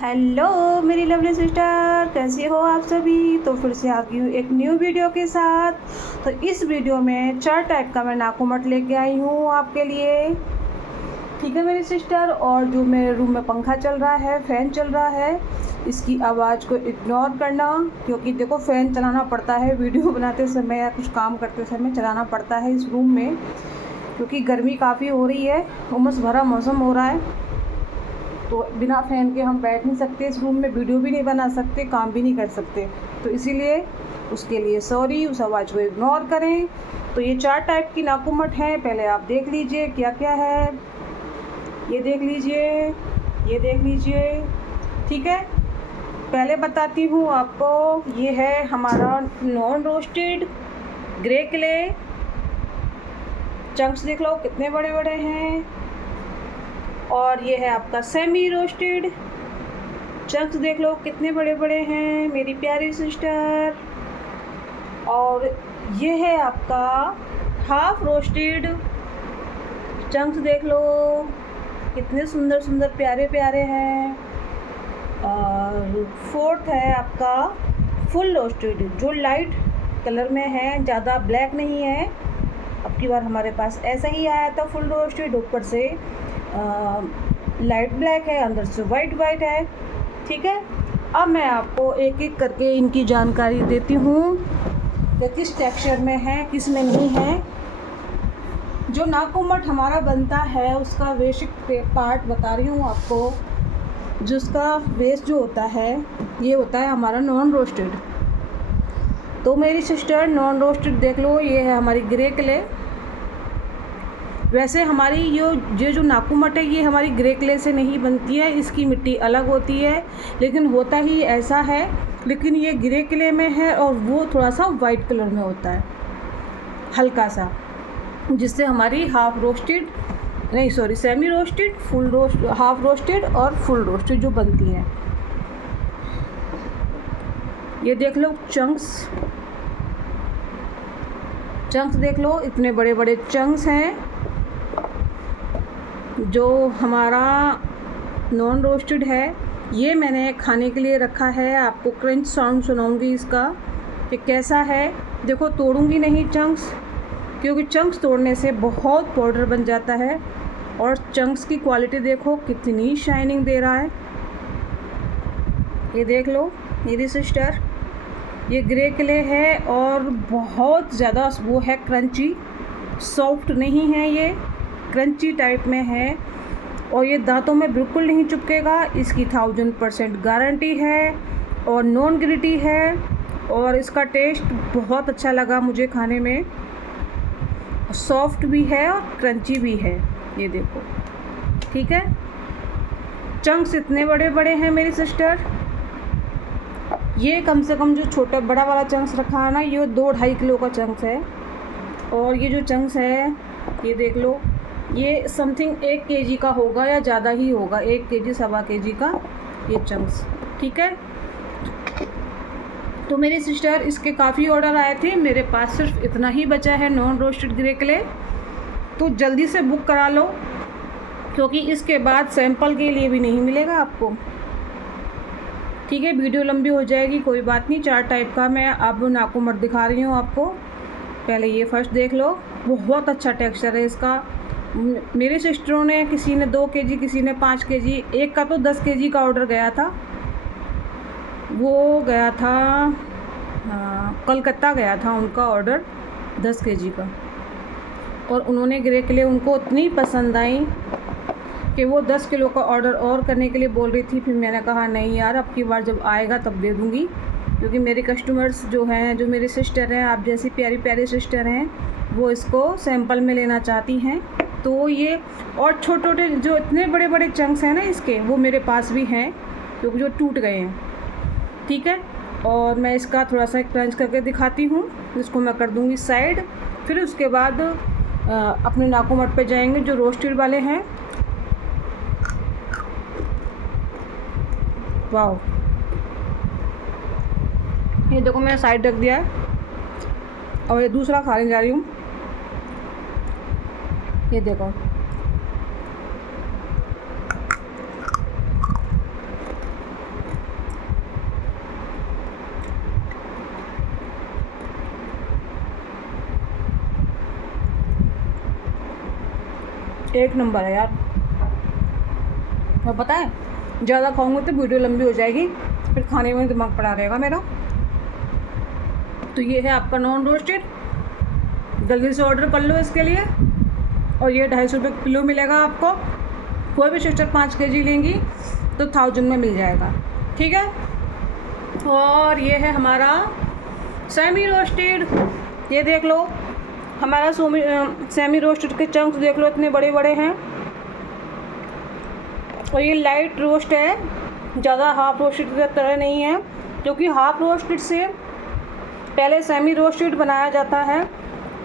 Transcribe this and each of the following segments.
Hello मेरी lovely sister, कैसी हो आप सभी। तो फिर से आ गई हूँ एक न्यू वीडियो के साथ। तो इस वीडियो में 4 टाइप का मैं नाकूमट लेके आई हूँ आपके लिए। ठीक है मेरी सिस्टर। और जो मेरे रूम में पंखा चल रहा है, फ़ैन चल रहा है, इसकी आवाज़ को इग्नोर करना, क्योंकि देखो फ़ैन चलाना पड़ता है वीडियो बनाते समय या कुछ काम करते समय चलाना पड़ता है इस रूम में, क्योंकि गर्मी काफ़ी हो रही है, उमस भरा मौसम हो रहा है। तो बिना फ़ैन के हम बैठ नहीं सकते इस रूम में, वीडियो भी नहीं बना सकते, काम भी नहीं कर सकते। तो इसीलिए उसके लिए सॉरी, उस आवाज़ को इग्नोर करें। तो ये 4 टाइप की नाकूमट हैं, पहले आप देख लीजिए क्या क्या है। ये देख लीजिए, ये देख लीजिए, ठीक है। पहले बताती हूँ आपको, ये है हमारा non roasted grey clay. Chunks देख लो कितने बड़े बड़े हैं। और ये है आपका सेमी रोस्टेड, चंक्स देख लो कितने बड़े बड़े हैं मेरी प्यारी सिस्टर। और ये है आपका हाफ रोस्टेड, चंक्स देख लो कितने सुंदर सुंदर प्यारे प्यारे हैं। और फोर्थ है आपका फुल रोस्टेड, जो लाइट कलर में है, ज़्यादा ब्लैक नहीं है। अब की बार हमारे पास ऐसा ही आया था फुल रोस्टेड, ऊपर से लाइट ब्लैक है, अंदर से वाइट वाइट है। ठीक है। अब मैं आपको एक एक करके इनकी जानकारी देती हूँ कि किस टेक्सचर में है, किस में नहीं है। जो नाकूमट हमारा बनता है उसका बेसिक पार्ट बता रही हूँ आपको। जिसका बेस जो होता है, ये होता है हमारा नॉन रोस्टेड। तो मेरी सिस्टर नॉन रोस्टेड देख लो, ये है हमारी ग्रे क्ले। वैसे हमारी ये जो नाकूमट है, ये हमारी ग्रे क्ले से नहीं बनती है, इसकी मिट्टी अलग होती है, लेकिन होता ही ऐसा है। लेकिन ये ग्रे क्ले में है और वो थोड़ा सा वाइट कलर में होता है, हल्का सा, जिससे हमारी हाफ रोस्टेड नहीं sorry semi roasted, full roast, half roasted और फुल रोस्टेड जो बनती है। ये देख लो चंक्स देख लो, इतने बड़े बड़े चंक्स हैं। जो हमारा नॉन रोस्टेड है, ये मैंने खाने के लिए रखा है। आपको क्रंच साउंड सुनाऊंगी इसका कि कैसा है। देखो तोड़ूंगी नहीं चंक्स, क्योंकि चंक्स तोड़ने से बहुत पाउडर बन जाता है। और चंक्स की क्वालिटी देखो कितनी शाइनिंग दे रहा है। ये देख लो मेरी सिस्टर, ये ग्रे क्ले है और बहुत ज़्यादा वो है क्रंची, सॉफ्ट नहीं है, ये क्रंची टाइप में है। और ये दांतों में बिल्कुल नहीं चिपकेगा, इसकी 1000% गारंटी है। और नॉन ग्रिटी है, और इसका टेस्ट बहुत अच्छा लगा मुझे खाने में। सॉफ्ट भी है और क्रंची भी है, ये देखो। ठीक है। चंक्स इतने बड़े बड़े हैं मेरी सिस्टर। ये कम से कम जो छोटा बड़ा वाला चंक्स रखा है ना, ये 2-2.5 किलो का चंक्स है। और ये जो चंक्स है, ये देख लो, ये समथिंग 1 kg का होगा या ज़्यादा ही होगा, 1 kg 1.25 kg का ये चंक्स। ठीक है। तो मेरी सिस्टर इसके काफ़ी ऑर्डर आए थे, मेरे पास सिर्फ इतना ही बचा है नॉन रोस्टेड ग्रे क्ले। तो जल्दी से बुक करा लो, क्योंकि इसके बाद सैंपल के लिए भी नहीं मिलेगा आपको। ठीक है। वीडियो लंबी हो जाएगी, कोई बात नहीं। 4 टाइप का मैं अब नाकूमट दिखा रही हूँ आपको। पहले ये फर्स्ट देख लो, बहुत अच्छा टेक्सचर है इसका। मेरी सिस्टरों ने, किसी ने 2 kg, किसी ने 5 kg, एक का तो 10 kg का ऑर्डर गया था। वो गया था, हाँ, कलकत्ता गया था उनका ऑर्डर 10 kg का। और उन्होंने ग्रे क्ले उनको इतनी पसंद आई कि वो 10 किलो का ऑर्डर और करने के लिए बोल रही थी। फिर मैंने कहा नहीं यार, अब की बार जब आएगा तब दे दूँगी, क्योंकि मेरे कस्टमर्स जो हैं, जो मेरे सिस्टर हैं, आप जैसी प्यारी प्यारी सिस्टर हैं, वो इसको सैंपल में लेना चाहती हैं। तो ये और छोटे छोटे जो इतने बड़े बड़े चंक्स हैं ना इसके, वो मेरे पास भी हैं, क्योंकि जो टूट गए हैं। ठीक है। और मैं इसका थोड़ा सा क्रंच करके दिखाती हूँ, इसको मैं कर दूँगी साइड। फिर उसके बाद अपने नाकूमट पे जाएंगे जो रोस्टेड वाले हैं। वाह, ये देखो मैंने साइड रख दिया है, और ये दूसरा खाने जा रही हूँ। ये देखो, एक नंबर है यार। और पता है ज़्यादा खाऊंगी तो वीडियो लंबी हो जाएगी, फिर खाने में दिमाग पड़ा रहेगा मेरा। तो ये है आपका नॉन रोस्टेड, जल्दी से ऑर्डर कर लो इसके लिए। और ये 250 रुपये किलो मिलेगा आपको। कोई भी सिस्टर 5 kg लेंगी तो 1000 में मिल जाएगा, ठीक है। और ये है हमारा सेमी रोस्टेड, ये देख लो हमारा सेमी रोस्टेड के चंक्स देख लो, इतने बड़े बड़े हैं। और ये लाइट रोस्ट है, ज़्यादा हाफ रोस्टेड की तरह नहीं है, क्योंकि हाफ रोस्टेड से पहले सेमी रोस्टेड बनाया जाता है,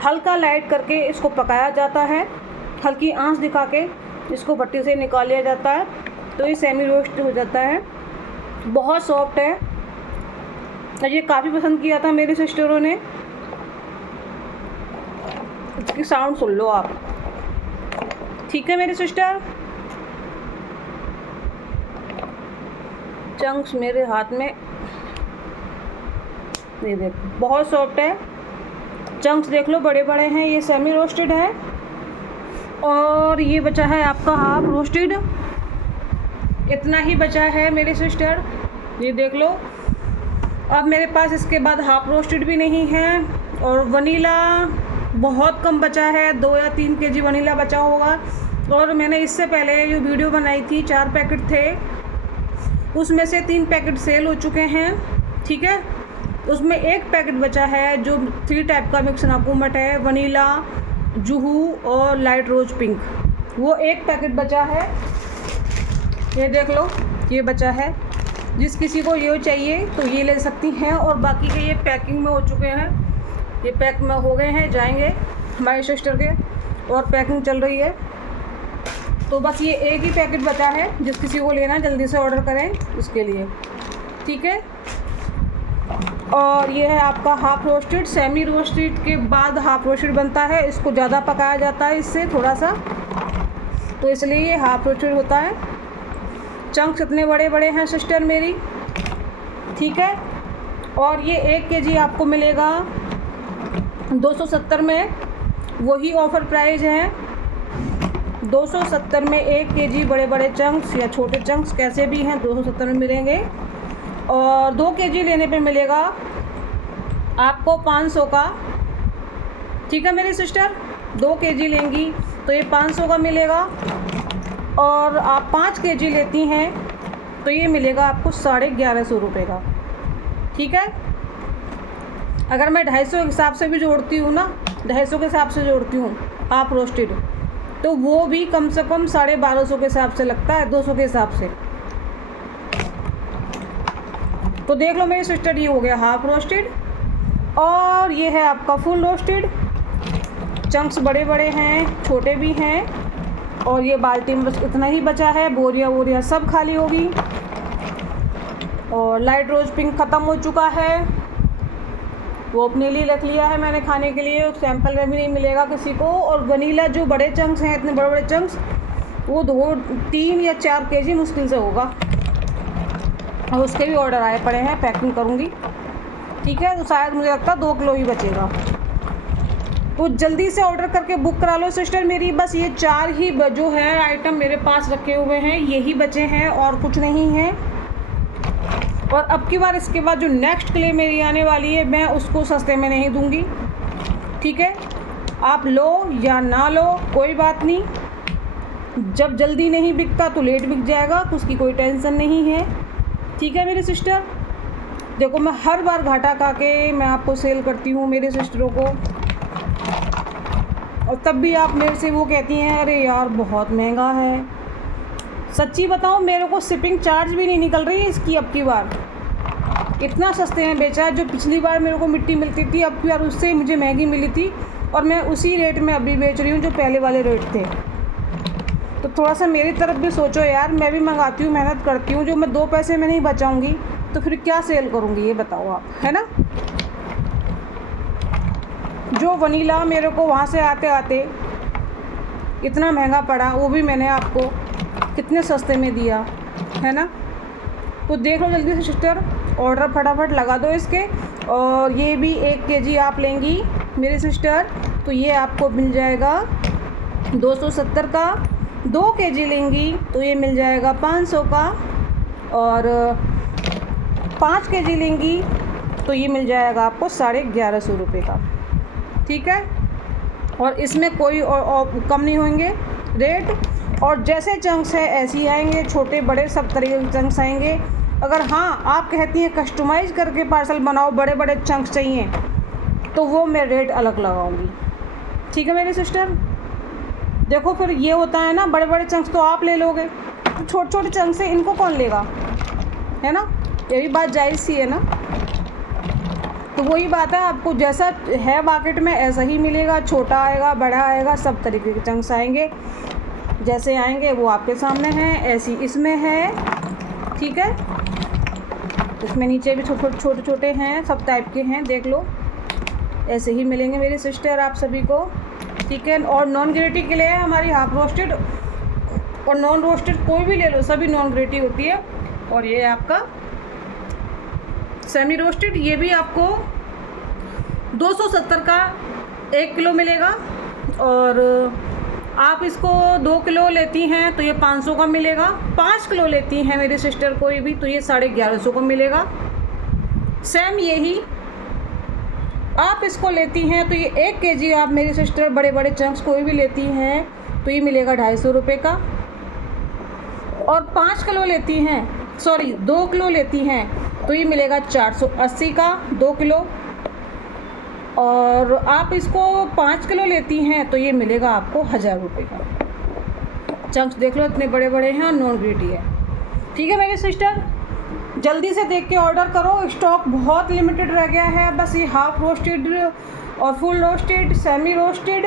हल्का लाइट करके इसको पकाया जाता है, हल्की आंच दिखा के इसको भट्टी से निकाल लिया जाता है, तो ये सेमी रोस्ट हो जाता है। बहुत सॉफ्ट है, ये काफ़ी पसंद किया था मेरी सिस्टरों ने। इसकी साउंड सुन लो आप, ठीक है मेरी सिस्टर। चंक्स मेरे हाथ में, ये देखो बहुत सॉफ्ट है, चंक्स देख लो बड़े बड़े हैं। ये सेमी रोस्टेड है और ये बचा है आपका हाफ रोस्टेड, इतना ही बचा है मेरी सिस्टर, ये देख लो। अब मेरे पास इसके बाद हाफ रोस्टेड भी नहीं है। और वनीला बहुत कम बचा है, 2 या 3 kg वनीला बचा होगा। और मैंने इससे पहले जो वीडियो बनाई थी 4 पैकेट थे, उसमें से 3 पैकेट सेल हो चुके हैं, ठीक है। उसमें 1 पैकेट बचा है जो 3 टाइप का मिक्स नाकुमट है, वनीला, जुहू और लाइट रोज पिंक, वो 1 पैकेट बचा है। ये देख लो ये बचा है, जिस किसी को ये चाहिए तो ये ले सकती हैं। और बाकी के ये पैकिंग में हो चुके हैं, ये पैक में हो गए हैं, जाएंगे हमारे सिस्टर के, और पैकिंग चल रही है। तो बस ये 1 ही पैकेट बचा है, जिस किसी को लेना जल्दी से ऑर्डर करें उसके लिए, ठीक है। और ये है आपका हाफ रोस्टेड। सेमी रोस्टेड के बाद हाफ रोस्टेड बनता है, इसको ज़्यादा पकाया जाता है इससे थोड़ा सा, तो इसलिए ये हाफ रोस्टेड होता है। चंक्स इतने बड़े बड़े हैं सिस्टर मेरी, ठीक है। और ये 1 kg आपको मिलेगा 270 में, वही ऑफ़र प्राइस है 270 में। 1 kg बड़े बड़े चंक्स या छोटे चंक्स कैसे भी हैं 270 में मिलेंगे। और 2 kg लेने पे मिलेगा आपको 500 का, ठीक है मेरी सिस्टर। 2 kg लेंगी तो ये 500 का मिलेगा। और आप 5 kg लेती हैं तो ये मिलेगा आपको 1150 रुपये का, ठीक है। अगर मैं 250 के हिसाब से भी जोड़ती हूँ ना, 250 के हिसाब से जोड़ती हूँ हाफ रोस्टेड, तो वो भी कम से कम 1250 के हिसाब से लगता है, 200 के हिसाब से। तो देख लो मेरी सिस्टर, ये हो गया हाफ रोस्टेड। और ये है आपका फुल रोस्टेड, चंक्स बड़े बड़े हैं, छोटे भी हैं। और ये बाल्टी में बस इतना ही बचा है, बोरिया वोरिया सब खाली होगी। और लाइट रोज पिंक ख़त्म हो चुका है, वो अपने लिए रख लिया है मैंने खाने के लिए, सैंपल में भी नहीं मिलेगा किसी को। और वनीला जो बड़े चंक्स हैं, इतने बड़े बड़े चंक्स, वो 2, 3 या 4 kg मुश्किल से होगा। और उसके भी ऑर्डर आए पड़े हैं, पैकिंग करूँगी, ठीक है। तो शायद मुझे लगता है 2 किलो ही बचेगा, तो जल्दी से ऑर्डर करके बुक करा लो सिस्टर मेरी। बस ये 4 ही जो है आइटम मेरे पास रखे हुए हैं, यही बचे हैं और कुछ नहीं है। और अब की बार इसके बाद जो नेक्स्ट क्ले मेरी आने वाली है, मैं उसको सस्ते में नहीं दूंगी, ठीक है। आप लो या ना लो कोई बात नहीं, जब जल्दी नहीं बिकता तो लेट बिक जाएगा, तो उसकी कोई टेंशन नहीं है, ठीक है मेरी सिस्टर। देखो मैं हर बार घाटा खा के मैं आपको सेल करती हूँ मेरे सिस्टरों को, और तब भी आप मेरे से वो कहती हैं अरे यार बहुत महंगा है। सच्ची बताऊँ, मेरे को शिपिंग चार्ज भी नहीं निकल रही है इसकी अब की बार, इतना सस्ते में बेचा है। जो पिछली बार मेरे को मिट्टी मिलती थी, अब की बार उससे मुझे महंगी मिली थी, और मैं उसी रेट में अभी बेच रही हूँ जो पहले वाले रेट थे। तो थोड़ा सा मेरी तरफ भी सोचो यार, मैं भी मंगाती हूँ, मेहनत करती हूँ, जो मैं 2 पैसे में नहीं बचाऊँगी तो फिर क्या सेल करूँगी, ये बताओ आप, है ना। जो वनीला मेरे को वहाँ से आते आते इतना महंगा पड़ा, वो भी मैंने आपको कितने सस्ते में दिया, है ना। तो देख लो जल्दी से सिस्टर, ऑर्डर फटाफट लगा दो इसके। और ये भी 1 kg आप लेंगी मेरी सिस्टर, तो ये आपको मिल जाएगा 270 का। 2 kg लेंगी तो ये मिल जाएगा 500 का। और 5 kg लेंगी तो ये मिल जाएगा आपको 1150 रुपये का। ठीक है, और इसमें कोई और कम नहीं होंगे रेट। और जैसे चंक्स है ऐसे ही आएंगे, छोटे बड़े सब तरीके के चंक्स आएंगे। अगर हाँ आप कहती हैं कस्टमाइज़ करके पार्सल बनाओ, बड़े बड़े चंक्स चाहिए, तो वो मैं रेट अलग लगाऊंगी। ठीक है मेरी सिस्टर। देखो फिर ये होता है ना, बड़े बड़े चंक्स तो आप ले लोगे, तो छोटे छोटे चंक्स है इनको कौन लेगा, है ना। ये भी बात जायज़ सी है ना। तो वही बात है, आपको जैसा है मार्केट में ऐसा ही मिलेगा। छोटा आएगा, बड़ा आएगा, सब तरीके के चंक्स आएंगे। जैसे आएंगे वो आपके सामने हैं, ऐसी इसमें है। ठीक है, इसमें नीचे भी छोटे छोटे हैं, सब टाइप के हैं, देख लो। ऐसे ही मिलेंगे मेरी सिस्टर आप सभी को। ठीक है, और नॉन ग्रेटी के लिए हमारी हाफ रोस्टेड और नॉन रोस्टेड कोई भी ले लो, सभी नॉन ग्रेटी होती है। और ये आपका सेमी रोस्टेड, ये भी आपको 270 का 1 किलो मिलेगा। और आप इसको 2 किलो लेती हैं तो ये 500 का मिलेगा। 5 किलो लेती हैं मेरी सिस्टर कोई भी तो ये 1150 का मिलेगा। सेम यही आप इसको लेती हैं तो ये 1 kg आप मेरी सिस्टर बड़े बड़े चंक्स कोई भी लेती हैं तो ये मिलेगा 250 रुपये का। और 5 किलो लेती हैं, सॉरी 2 किलो लेती हैं तो ये मिलेगा 480 का 2 किलो। और आप इसको 5 किलो लेती हैं तो ये मिलेगा आपको 1000 रुपये का। चंक्स देख लो इतने बड़े बड़े हैं और नॉन ग्रेटी है। ठीक है मेरी सिस्टर, जल्दी से देख के ऑर्डर करो, स्टॉक बहुत लिमिटेड रह गया है। बस ये हाफ रोस्टेड और फुल रोस्टेड, सेमी रोस्टेड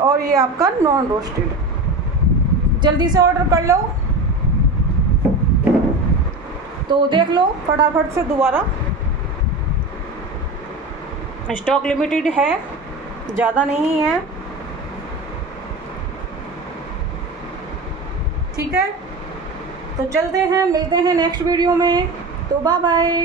और ये आपका नॉन रोस्टेड, जल्दी से ऑर्डर कर लो। तो देख लो फटाफट से दोबारा, स्टॉक लिमिटेड है, ज़्यादा नहीं है। ठीक है, तो चलते हैं, मिलते हैं नेक्स्ट वीडियो में। तो बाय बाय।